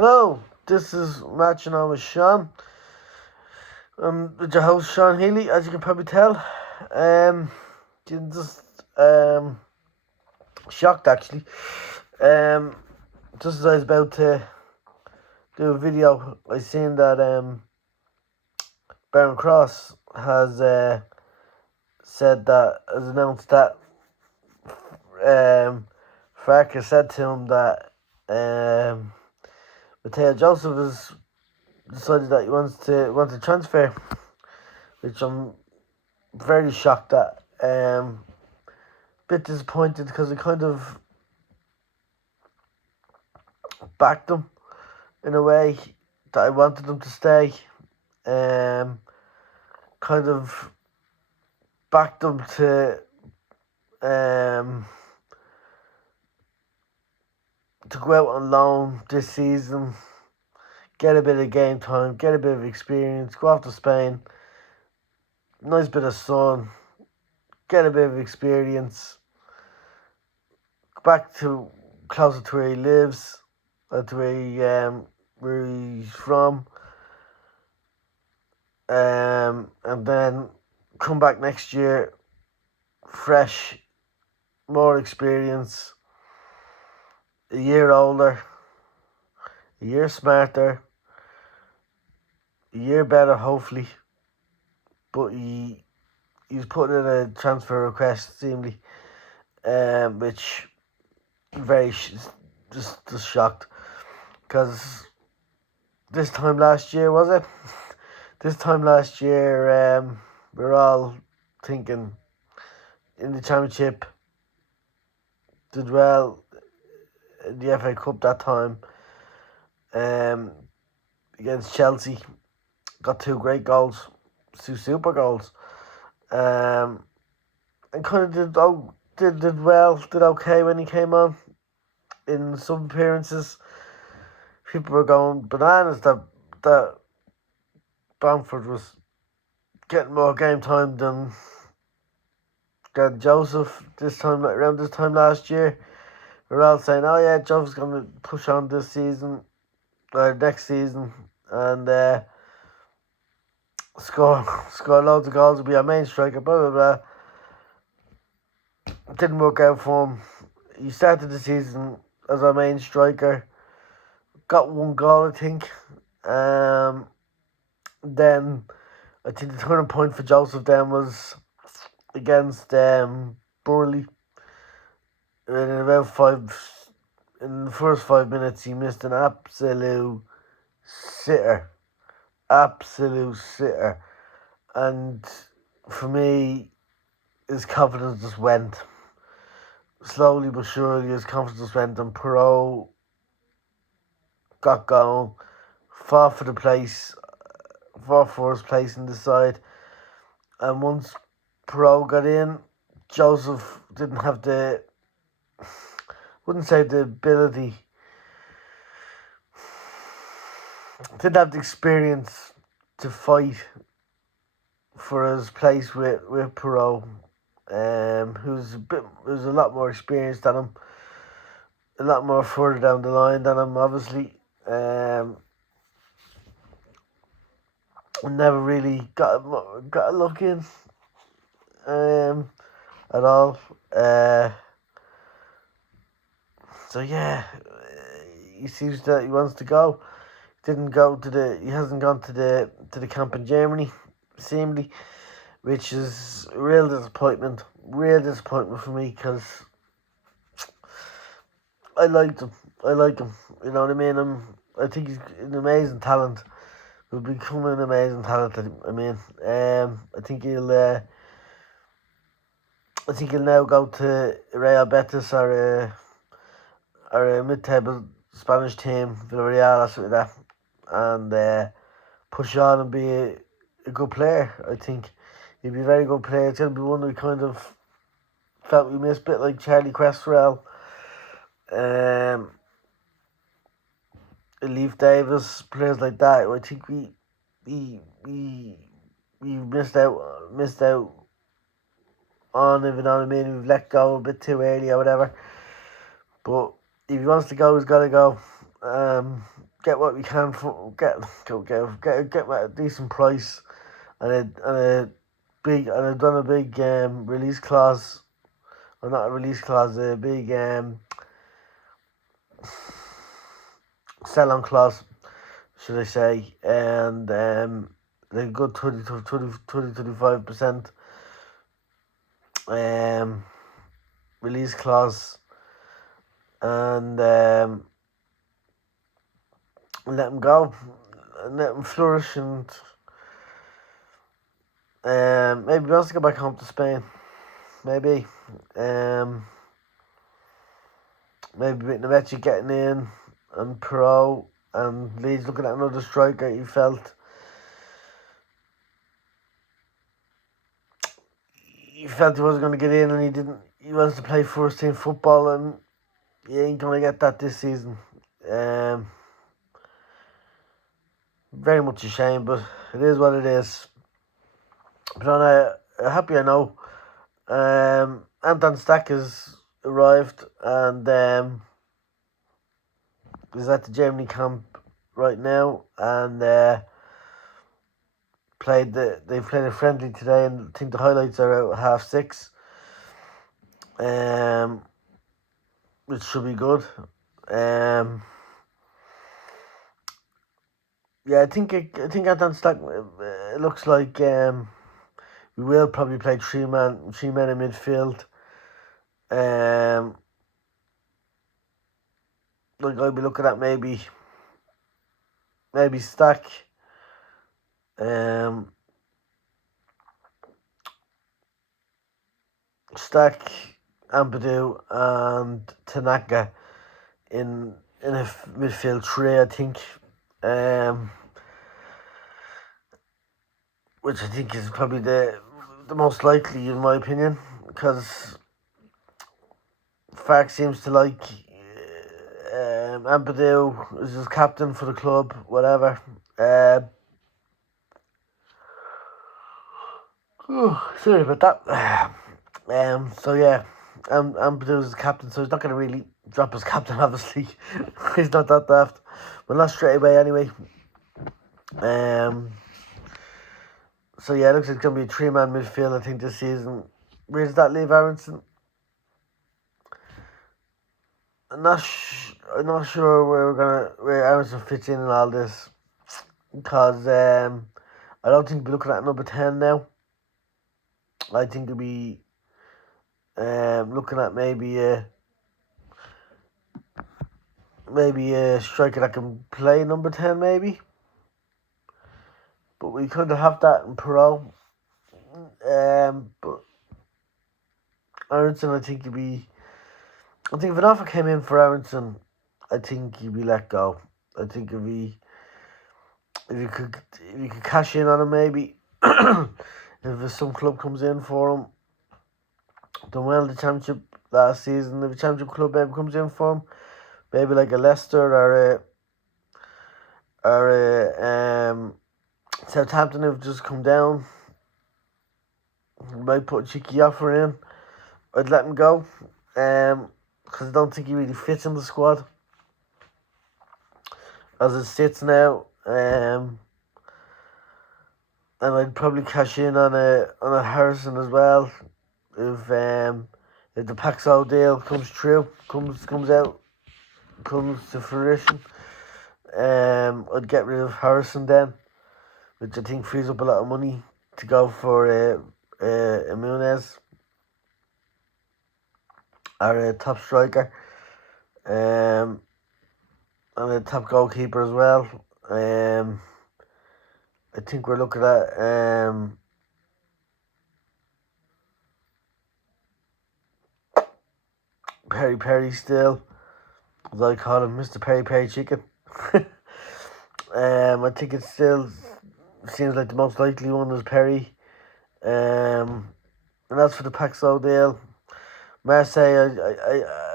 Hello, this is Matching On with Sean. I'm with your host Sean Healy, as you can probably tell. Just shocked actually. Just as I was about to do a video, I seen that Baron Cross has announced that Farker said to him that Mateo Joesph has decided that he wants to transfer, which I'm very shocked at. Bit disappointed because it kind of backed him in a way that I wanted him to stay. Kind of backed him to go out on loan this season, get a bit of game time, get a bit of experience, go off to Spain, nice bit of sun, get a bit of experience, back to closer to where he lives, to where he's from, and then come back next year, fresh, more experience, a year older, a year smarter, a year better, hopefully. But he's put in a transfer request, seemingly, which very just shocked, because this time last year, was it? This time last year, we were all thinking in the Championship, did well in the FA Cup that time, against Chelsea, got two great goals, two super goals, and kind of did well, did okay when he came on in some appearances. People were going bananas that Bamford was getting more game time than Joesph around this time last year. We're all saying, "Oh yeah, Joe's going to push on this season or next season and score loads of goals, will be our main striker." Blah blah blah. It didn't work out for him. He started the season as our main striker, got one goal, I think. Then I think the turning point for Joesph then was against Burnley. In the first 5 minutes, he missed an absolute sitter, and for me, his confidence just went slowly but surely. His confidence just went, and Perot got going, fought for his place in the side, and once Perot got in, Joesph didn't have wouldn't say the ability, didn't have the experience to fight for his place with Perot, who's a lot more experienced than him, a lot more further down the line than him, obviously. Never really got a look in at all. So yeah, he seems that he wants to go. He hasn't gone to the camp in Germany, seemingly, which is a real disappointment. Real disappointment for me, because I liked him. You know what I mean? I think he's an amazing talent. Will become an amazing talent. I mean, I think he'll now go to Real Betis or a mid-table Spanish team, Villarreal or something like that, and push on and be a good player. I think he'd be a very good player. It's going to be one we kind of felt we missed, a bit like Charlie Cresswell, Leaf Davis, players like that. I think we missed out on, if you know what I mean. We've let go a bit too early or whatever. But if he wants to go, he's got to go. get what we can for get a decent price and I've done a big release clause, or not a release clause, a big sell on clause, should I say, and a good 25% release clause, and let him go, and let him flourish, and maybe he wants to go back home to Spain. Maybe with Nemechi getting in, and Pro, and Leeds looking at another striker. He felt he wasn't going to get in, and he didn't. He wants to play first team football, and he ain't going to get that this season. Very much a shame, but it is what it is. But on a happier note, Anton Stach has arrived and is at the Germany camp right now, and they played a friendly today, and I think the highlights are at 6:30, which should be good. Yeah, I think Anton Stach, it looks like we will probably play three men in midfield. Like I'll be looking at maybe Stach, Stach, Ampadu, and Tanaka in a midfield three, I think. Which I think is probably the most likely, in my opinion, because Fark seems to like Ampadu is his captain for the club, whatever. Sorry about that. So yeah, Ampadu is his captain, so he's not going to really drop his captain, obviously. He's not that daft. But not straight away, anyway. So yeah, it looks like it's going to be a three-man midfield, I think, this season. Where does that leave Aronson? I'm not sure where Aronson fits in all this, because I don't think we're looking at number 10 now. I think we'll be looking at maybe a striker that can play number 10, maybe. But we kind of have that in Pro. But Aronson, I think if an offer came in for Aronson, I think he'd be let go. I think if you could cash in on him, maybe. If some club comes in for him, done well in the Championship last season, if a Championship club maybe comes in for him, maybe like a Leicester or a Southampton have just come down, might put a cheeky offer in, I'd let him go, because I don't think he really fits in the squad as it sits now. And I'd probably cash in on a Harrison as well, if the Paxo deal comes to fruition. I'd get rid of Harrison then, which I think frees up a lot of money to go for a Munez or a top striker, and a top goalkeeper as well. I think we're looking at Perry still, as I call him, Mr. Perry Chicken. I think it still seems like the most likely one is Perry. And as for the Paxo deal, Marseille,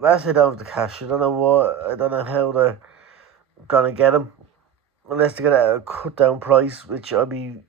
Marseille don't have the cash. I don't know how they're gonna get him, unless they get a cut down price, which I'd be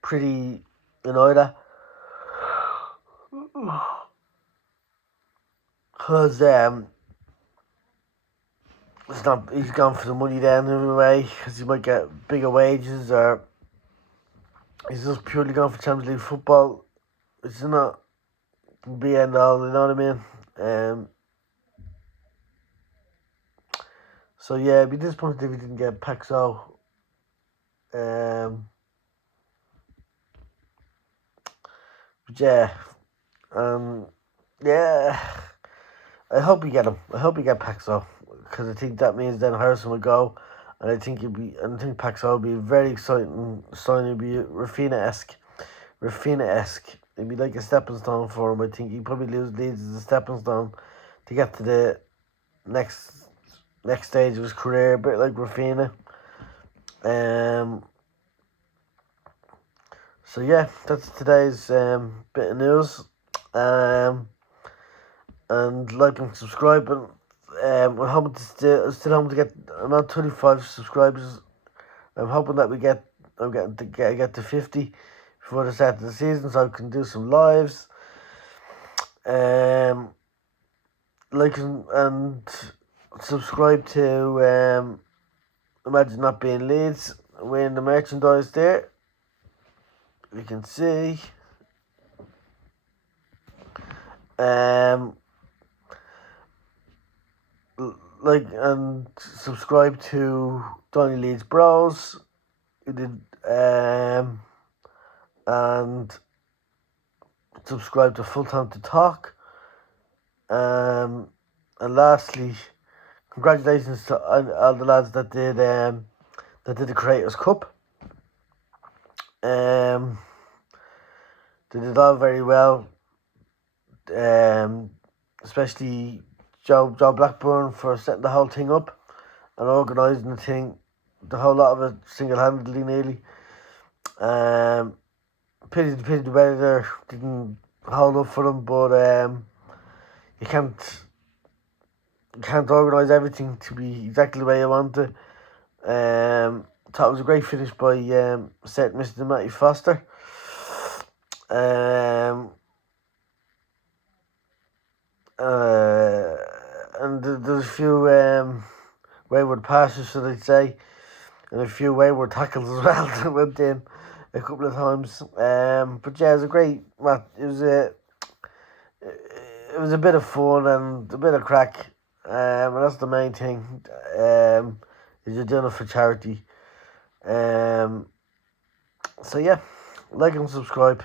pretty annoyed at. Because it's not. He's gone for the money then in a way because he might get bigger wages, or he's just purely gone for Champions League football. It's not be end all. You know what I mean? So yeah, it'd be disappointed if he didn't get Paxo. But yeah, yeah. I hope we get him. I hope we get Paxo because I think that means then Harrison will go, and I think Paxo will be a very exciting signing. It'll be Rafinha-esque. It'd be like a stepping stone for him. I think he probably leads as a stepping stone to get to the next stage of his career, a bit like Rafinha. So yeah, that's today's bit of news. And like and subscribe. And we're hoping to still hoping to get around 25 subscribers. I'm hoping that I'm getting to get to 50 before the start of the season, so I can do some lives. Like and subscribe to Imagine Not Being Leeds. Wearing the merchandise there. You can see. Like and subscribe to Donny Leeds Bros. Who did and subscribe to Full Time to Talk. And lastly, congratulations to all the lads that did the Creators Cup. They did all very well. Especially Joe Blackburn for setting the whole thing up and organising the thing, the whole lot of it single-handedly nearly. Pity the weather didn't hold up for them, but you can't organise everything to be exactly the way you want it. Thought it was a great finish by St. Mr. Matty Foster. And there's a few wayward passes, should I say, and a few wayward tackles as well that went in a couple of times. But yeah, it was a great match. It was a bit of fun and a bit of crack. And that's the main thing. Is you're doing it for charity. So yeah, like and subscribe.